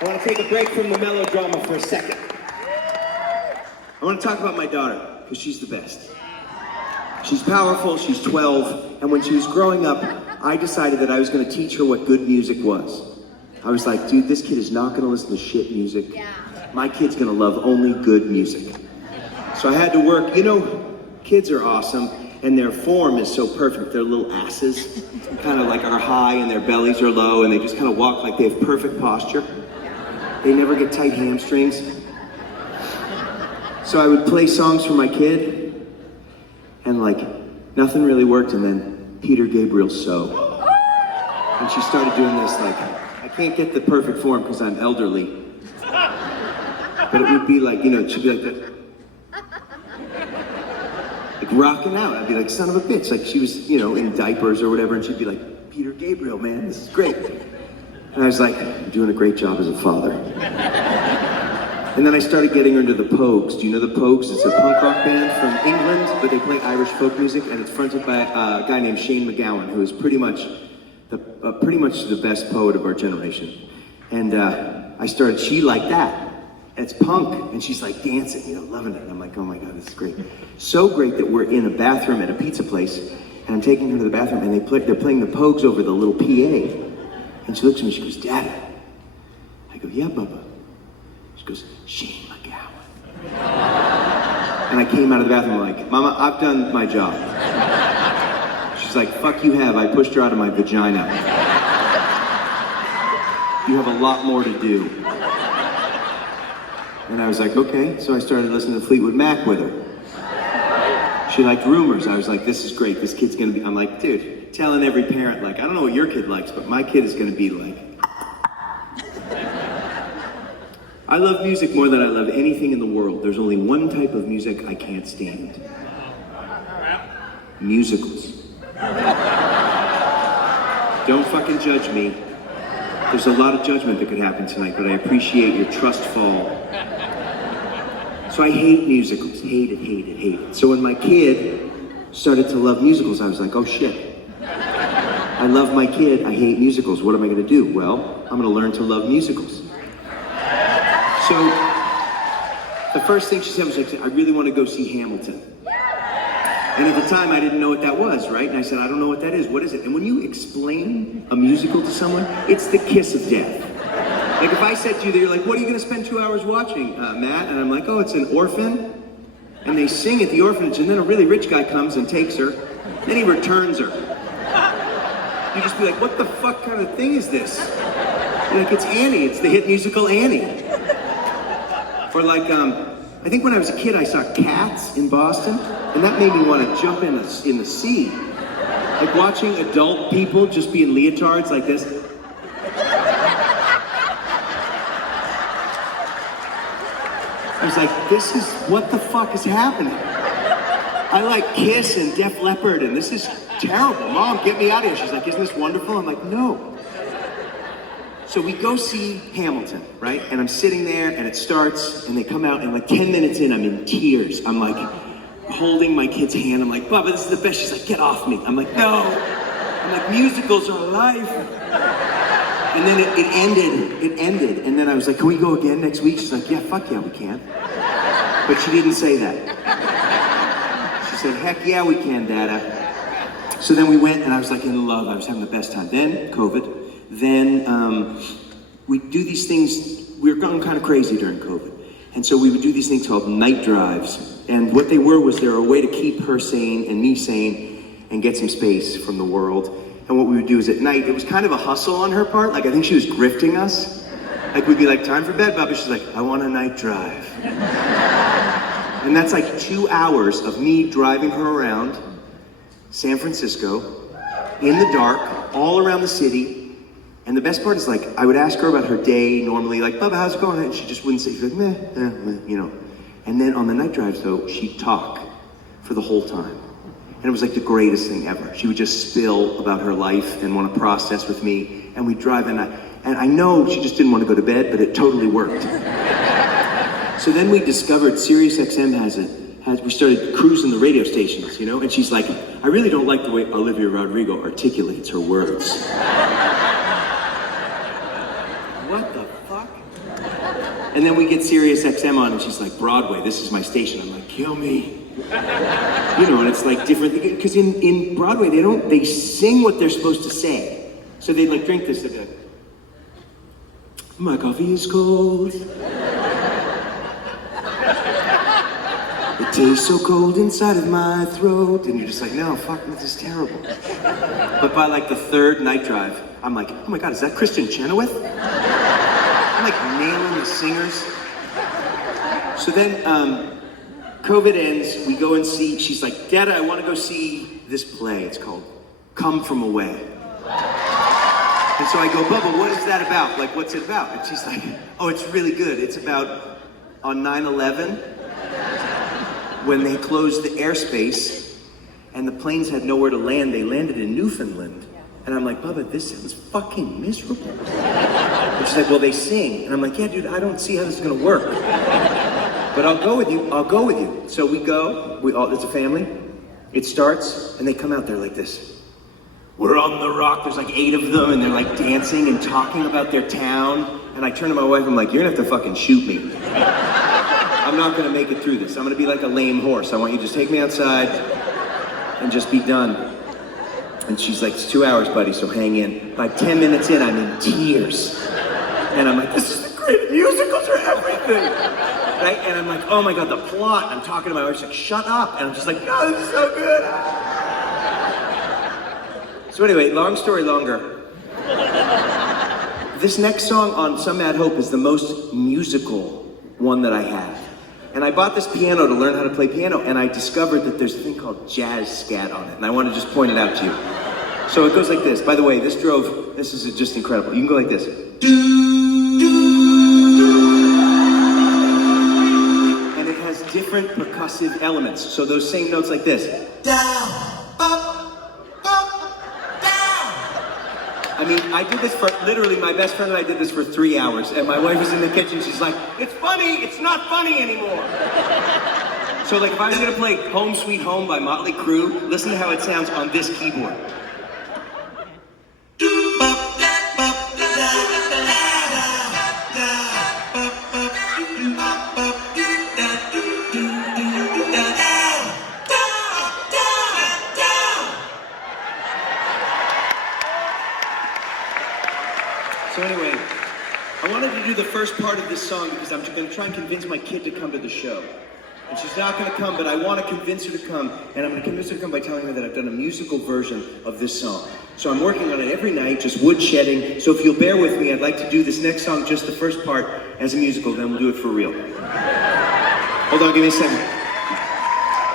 I want to take a break from the melodrama for a second. I want to talk about my daughter, because she's the best. She's powerful, she's 12, and when she was growing up, I decided that I was going to teach her what good music was. I was like, dude, this kid is not going to listen to shit music. My kid's going to love only good music. So I had to work, you know, kids are awesome, and their form is so perfect. They're little asses, kind of like are high and their bellies are low, and they just kind of walk like they have perfect posture. They never get tight hamstrings. So I would play songs for my kid, and like, nothing really worked, and then Peter Gabriel's So. And she started doing this like, I can't get the perfect form because I'm elderly. But it would be like, you know, she'd be like this. Like rocking out. I'd be like, son of a bitch. Like she was, you know, in diapers or whatever, and she'd be like, Peter Gabriel, man, this is great. And I was like, you're doing a great job as a father. And then I started getting her into the Pogues. Do you know the Pogues? It's a punk rock band from England, but they play Irish folk music, and it's fronted by a guy named Shane MacGowan, who is pretty much the best poet of our generation. And I started, she liked that. And it's punk, and she's like dancing, you know, loving it. And I'm like, oh my God, this is great. So great that we're in a bathroom at a pizza place, and I'm taking her to the bathroom, and they're playing the Pogues over the little PA. And she looks at me, she goes, Daddy. I go, yeah, Bubba. She goes, Shane MacGowan. And I came out of the bathroom like, Mama, I've done my job. She's like, fuck you have, I pushed her out of my vagina. You have a lot more to do. And I was like, okay. So I started listening to Fleetwood Mac with her. She liked Rumors. I was like, this is great, this kid's gonna be, I'm like, dude, telling every parent, like, I don't know what your kid likes, but my kid is gonna be like, I love music more than I love anything in the world. There's only one type of music I can't stand. Musicals. Don't fucking judge me. There's a lot of judgment that could happen tonight, but I appreciate your trust fall. So I hate musicals. Hate it. So when my kid started to love musicals, I was like, oh shit. I love my kid, I hate musicals. What am I gonna do? Well, I'm gonna learn to love musicals. So, the first thing she said was like, I really want to go see Hamilton. And at the time, I didn't know what that was, right? And I said, I don't know what that is. What is it? And when you explain a musical to someone, it's the kiss of death. Like if I said to you, you're like, what are you going to spend 2 hours watching, Matt? And I'm like, oh, it's an orphan. And they sing at the orphanage, and then a really rich guy comes and takes her. Then he returns her. You just be like, what the fuck kind of thing is this? You're like, it's Annie. It's the hit musical Annie. Or like, I think when I was a kid, I saw Cats in Boston, and that made me want to jump in the sea. Like watching adult people just be in leotards like this. I was like, this is, what the fuck is happening? I like Kiss and Def Leppard, and this is terrible. Mom, get me out of here. She's like, isn't this wonderful? I'm like, no. So we go see Hamilton, right? And I'm sitting there, and it starts, and they come out, and like 10 minutes in, I'm in tears. I'm like holding my kid's hand. I'm like, Bubba, this is the best. She's like, get off me. I'm like, no. I'm like, musicals are life. And then it ended. And then I was like, can we go again next week? She's like, yeah, fuck yeah, we can. But she didn't say that. She said, heck yeah, we can, Dada. So then we went, and I was like in love. I was having the best time. Then COVID. Then we do these things, we were going kind of crazy during COVID. And so we would do these things called night drives. And what they were was they were a way to keep her sane and me sane and get some space from the world. And what we would do is at night, it was kind of a hustle on her part. Like I think she was grifting us. Like we'd be like, time for bed, Bubba. She's like, I want a night drive. And that's like 2 hours of me driving her around San Francisco in the dark, all around the city. And the best part is like, I would ask her about her day normally, like, Bubba, how's it going? And she just wouldn't say, she's like, meh, you know. And then on the night drives though, she'd talk for the whole time. And it was like the greatest thing ever. She would just spill about her life and want to process with me. And we'd drive, and I know she just didn't want to go to bed, but it totally worked. So then we discovered SiriusXM we started cruising the radio stations, you know? And she's like, I really don't like the way Olivia Rodrigo articulates her words. What the fuck? And then we get Sirius XM on, and she's like, Broadway, this is my station. I'm like, kill me. You know, and it's like different, because in Broadway, they sing what they're supposed to say. So they like drink this, they'd be like, my coffee is cold. It tastes so cold inside of my throat. And you're just like, no, fuck, this is terrible. But by like the third night drive, I'm like, oh my God, is that Kristen Chenoweth? I'm like nailing the singers. So then, COVID ends, we go and see, she's like, Dada, I want to go see this play. It's called Come From Away. And so I go, Bubba, what is that about? Like, what's it about? And she's like, oh, it's really good. It's about on 9/11, when they closed the airspace and the planes had nowhere to land, they landed in Newfoundland. And I'm like, Bubba, this sounds fucking miserable. And she's like, well, they sing. And I'm like, yeah, dude, I don't see how this is gonna work. But I'll go with you, I'll go with you. So we go, it's a family. It starts, and they come out there like this. We're on the rock, there's like 8 of them, and they're like dancing and talking about their town. And I turn to my wife, I'm like, you're gonna have to fucking shoot me. I'm not gonna make it through this. I'm gonna be like a lame horse. I want you to just take me outside and just be done. And she's like, it's 2 hours, buddy, so hang in. By 10 minutes in, I'm in tears. And I'm like, this is the great musicals are everything. Right? And I'm like, oh my God, the plot. I'm talking to my wife, she's like, shut up. And I'm just like, no, this is so good. So anyway, long story longer. This next song on Some Mad Hope is the most musical one that I have. And I bought this piano to learn how to play piano, and I discovered that there's a thing called jazz scat on it, and I want to just point it out to you. So it goes like this. By the way, this is just incredible. You can go like this. And it has different percussive elements. So those same notes like this. Down, up, down. I mean, I did this for, literally, my best friend and I did this for 3 hours, and my wife was in the kitchen, she's like, it's funny, it's not funny anymore. So like, if I was gonna play Home Sweet Home by Motley Crue, listen to how it sounds on this keyboard. So anyway, I wanted to do the first part of this song because I'm going to try and convince my kid to come to the show. And she's not going to come, but I want to convince her to come. And I'm going to convince her to come by telling her that I've done a musical version of this song. So I'm working on it every night, just woodshedding. So if you'll bear with me, I'd like to do this next song, just the first part, as a musical, then we'll do it for real. Hold on, give me a second.